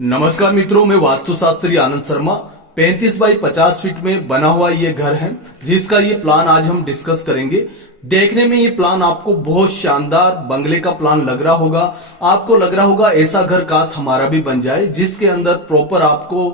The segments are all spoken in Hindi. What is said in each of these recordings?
नमस्कार मित्रों, मैं वास्तुशास्त्री आनंद शर्मा। 35 बाई 50 फीट में बना हुआ ये घर है, जिसका ये प्लान आज हम डिस्कस करेंगे। देखने में ये प्लान आपको बहुत शानदार बंगले का प्लान लग रहा होगा। आपको लग रहा होगा ऐसा घर काश हमारा भी बन जाए, जिसके अंदर प्रॉपर आपको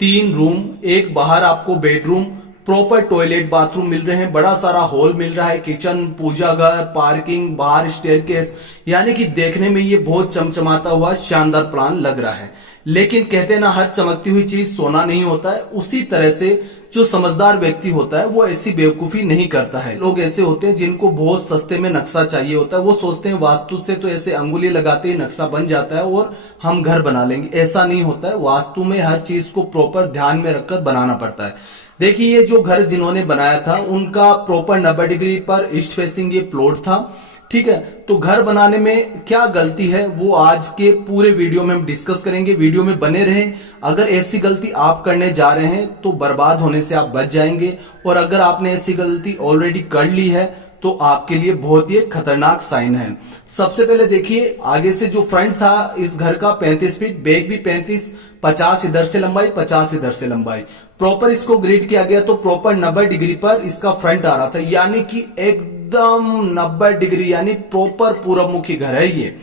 3 रूम, एक बाहर आपको बेडरूम, प्रॉपर टॉयलेट बाथरूम मिल रहे हैं, बड़ा सारा हॉल मिल रहा है, किचन, पूजा घर, पार्किंग, बाहर स्टेयरकेस, यानी कि देखने में ये बहुत चमचमाता हुआ शानदार प्लान लग रहा है। लेकिन कहते हैं ना, हर चमकती हुई चीज सोना नहीं होता है। उसी तरह से जो समझदार व्यक्ति होता है वो ऐसी बेवकूफी नहीं करता है। लोग ऐसे होते हैं जिनको बहुत सस्ते में नक्शा चाहिए होता है। वो सोचते हैं वास्तु से तो ऐसे अंगुली लगाते ही नक्शा बन जाता है और हम घर बना लेंगे। ऐसा नहीं होता है। वास्तु में हर चीज को प्रॉपर ध्यान में रखकर बनाना पड़ता है। देखिए, ये जो घर जिन्होंने बनाया था उनका प्रॉपर 90 डिग्री पर ईस्ट फेसिंग ये प्लॉट था। ठीक है, तो घर बनाने में क्या गलती है वो आज के पूरे वीडियो में हम डिस्कस करेंगे। वीडियो में बने रहें। अगर ऐसी गलती आप करने जा रहे हैं तो बर्बाद होने से आप बच जाएंगे, और अगर आपने ऐसी गलती ऑलरेडी कर ली है तो आपके लिए बहुत ही खतरनाक साइन है। सबसे पहले देखिए, आगे से जो फ्रंट था इस घर का 35 फीट, बैक भी 35, 50 इधर से लंबाई, 50 इधर से लंबाई। प्रॉपर इसको ग्रिड किया गया तो प्रॉपर 90 डिग्री पर इसका फ्रंट आ रहा था, यानी कि एकदम 90 डिग्री, यानी प्रॉपर पूर्वमुखी घर है ये।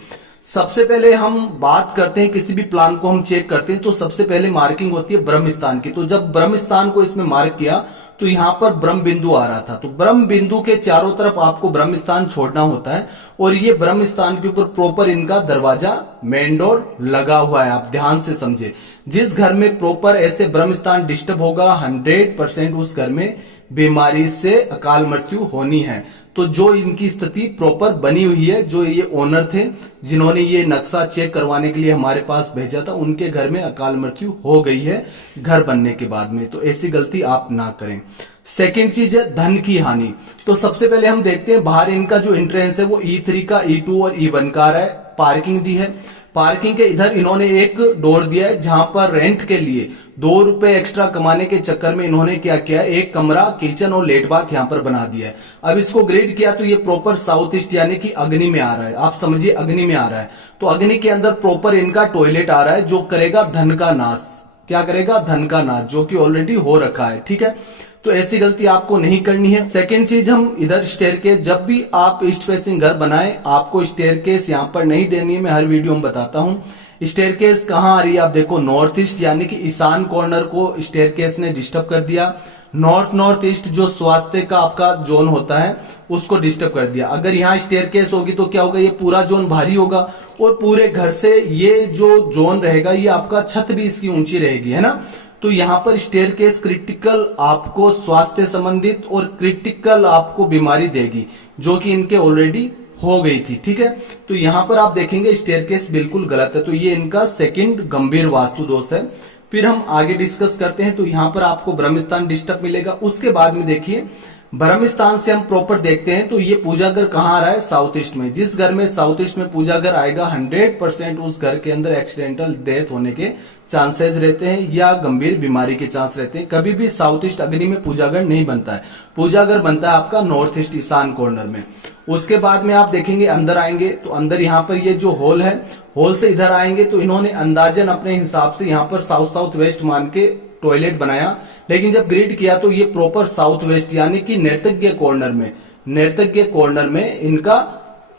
सबसे पहले हम बात करते हैं, किसी भी प्लान को हम चेक करते हैं तो सबसे पहले मार्किंग होती है ब्रह्म स्थान की। तो जब ब्रह्म स्थान को इसमें मार्क किया तो यहां पर ब्रह्म बिंदु आ रहा था, तो ब्रह्म बिंदु के चारों तरफ आपको ब्रह्म स्थान छोड़ना होता है। और ये ब्रह्म स्थान के ऊपर प्रॉपर इनका दरवाजा, मेन डोर लगा हुआ है। आप ध्यान से समझे, जिस घर में प्रॉपर ऐसे ब्रह्म स्थान डिस्टर्ब होगा 100% उस घर में बीमारी से अकाल मृत्यु होनी है। तो जो इनकी स्थिति प्रॉपर बनी हुई है, जो ये ओनर थे जिन्होंने ये नक्शा चेक करवाने के लिए हमारे पास भेजा था, उनके घर में अकाल मृत्यु हो गई है घर बनने के बाद में। तो ऐसी गलती आप ना करें। सेकेंड चीज है धन की हानि। तो सबसे पहले हम देखते हैं, बाहर इनका जो एंट्रेंस है वो E3 का, E2 और E1 का है। पार्किंग दी है। पार्किंग के इधर इन्होंने एक डोर दिया है, जहां पर रेंट के लिए 2 रुपए एक्स्ट्रा कमाने के चक्कर में इन्होंने क्या किया, एक कमरा, किचन और लेट बाथ यहां पर बना दिया है। अब इसको ग्रिड किया तो ये प्रॉपर साउथ ईस्ट, यानी कि अग्नि में आ रहा है। आप समझिए, अग्नि में आ रहा है। तो अग्नि के अंदर प्रॉपर इनका टॉयलेट आ रहा है, जो करेगा धन का नाश। क्या करेगा? धन का नाश, जो कि ऑलरेडी हो रखा है। ठीक है, तो ऐसी गलती आपको नहीं करनी है। सेकेंड चीज, हम इधर स्टेयरकेस, जब भी आप ईस्ट फेसिंग घर बनाएं आपको स्टेयरकेस यहां पर नहीं देनी है। मैं हर वीडियो में बताता हूं। स्टेयरकेस कहां आ रही है? आप देखो, नॉर्थ ईस्ट, यानी कि ईशान कॉर्नर को स्टेयरकेस ने डिस्टर्ब कर दिया। नॉर्थ ईस्ट जो स्वास्थ्य का आपका जोन होता है उसको डिस्टर्ब कर दिया। अगर यहाँ स्टेयरकेस होगी तो क्या होगा, ये पूरा जोन भारी होगा और पूरे घर से ये जो जोन रहेगा, ये आपका छत भी इसकी ऊंची रहेगी, है ना। तो यहाँ पर स्टेयरकेस क्रिटिकल आपको स्वास्थ्य संबंधित और क्रिटिकल आपको बीमारी देगी, जो कि इनके ऑलरेडी हो गई थी। ठीक है, तो यहाँ पर आप देखेंगे स्टेयरकेस बिल्कुल गलत है। तो ये इनका सेकंड गंभीर वास्तु दोष है। फिर हम आगे डिस्कस करते हैं। तो यहाँ पर आपको ब्रह्म स्थान डिस्टर्ब मिलेगा। उसके बाद में देखिए, ब्रह्म स्थान से हम प्रॉपर देखते हैं तो ये पूजा घर कहाँ आ रहा है? साउथ ईस्ट में। जिस घर में साउथ ईस्ट में पूजा घर आएगा 100% उस घर के अंदर एक्सीडेंटल डेथ होने के चांसेस रहते हैं या गंभीर बीमारी के चांस रहते हैं। कभी भी साउथ ईस्ट अग्नि में पूजा घर नहीं बनता है। पूजा घर बनता है आपका नॉर्थ ईस्ट ईशान कॉर्नर में। उसके बाद में आप देखेंगे, अंदर आएंगे तो अंदर यहाँ पर ये जो हॉल है, हॉल से इधर आएंगे तो इन्होंने अंदाजन अपने हिसाब से यहाँ पर साउथ वेस्ट मान के टॉयलेट बनाया। लेकिन जब ग्रिड किया तो ये प्रॉपर साउथ वेस्ट, यानी कि नर्तज्ञ कॉर्नर में इनका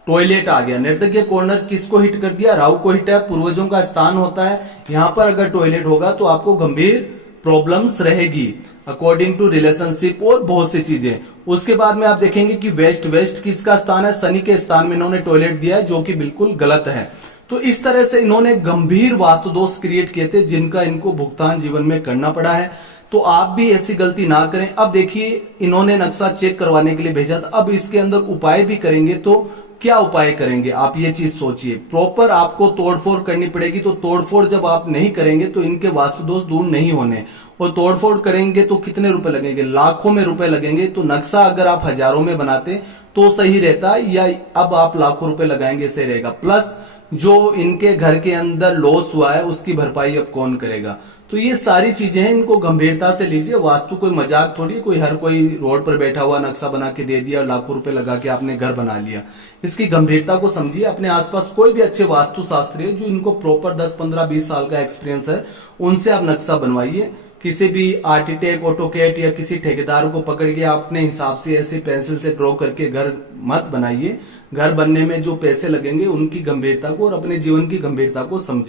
टॉयलेट आ गया। नर्तज्ञ कॉर्नर किसको हिट कर दिया? राहु को हिट है। पूर्वजों का स्थान होता है। यहाँ पर अगर टॉयलेट होगा तो आपको गंभीर प्रॉब्लम्स रहेगी अकॉर्डिंग टू रिलेशनशिप और बहुत सी चीजें। उसके बाद में आप देखेंगे कि वेस्ट किसका स्थान है? शनि के स्थान में इन्होंने टॉयलेट दिया है, जो कि बिल्कुल गलत है। तो इस तरह से इन्होंने गंभीर वास्तु दोष क्रिएट किए थे, जिनका इनको भुगतान जीवन में करना पड़ा है। तो आप भी ऐसी गलती ना करें। अब देखिए, इन्होंने नक्शा चेक करवाने के लिए भेजा था। अब इसके अंदर उपाय भी करेंगे, तो क्या उपाय करेंगे आप ये चीज सोचिए। प्रॉपर आपको तोड़फोड़ करनी पड़ेगी। तो तोड़फोड़ जब आप नहीं करेंगे तो इनके वास्तु दोष दूर नहीं होने। और तोड़फोड़ करेंगे तो कितने रुपए लगेंगे? लाखों में रुपए लगेंगे। तो नक्शा अगर आप हजारों में बनाते तो सही रहता, या अब आप लाखों रुपए लगाएंगे सही रहेगा। प्लस जो इनके घर के अंदर लॉस हुआ है उसकी भरपाई अब कौन करेगा। तो ये सारी चीजें हैं, इनको गंभीरता से लीजिए। वास्तु कोई मजाक थोड़ी है, कोई हर कोई रोड पर बैठा हुआ नक्शा बना के दे दिया और लाखों रुपए लगा के आपने घर बना लिया। इसकी गंभीरता को समझिए। अपने आसपास कोई भी अच्छे वास्तु शास्त्री है जो इनको प्रॉपर 10 15 20 साल का एक्सपीरियंस है, उनसे आप नक्शा बनवाइए। किसी भी आर्किटेक्ट, ऑटोकैड या किसी ठेकेदार को पकड़ के आप अपने हिसाब से ऐसे पेंसिल से ड्रॉ करके घर मत बनाइए। घर बनने में जो पैसे लगेंगे उनकी गंभीरता को और अपने जीवन की गंभीरता को समझिए।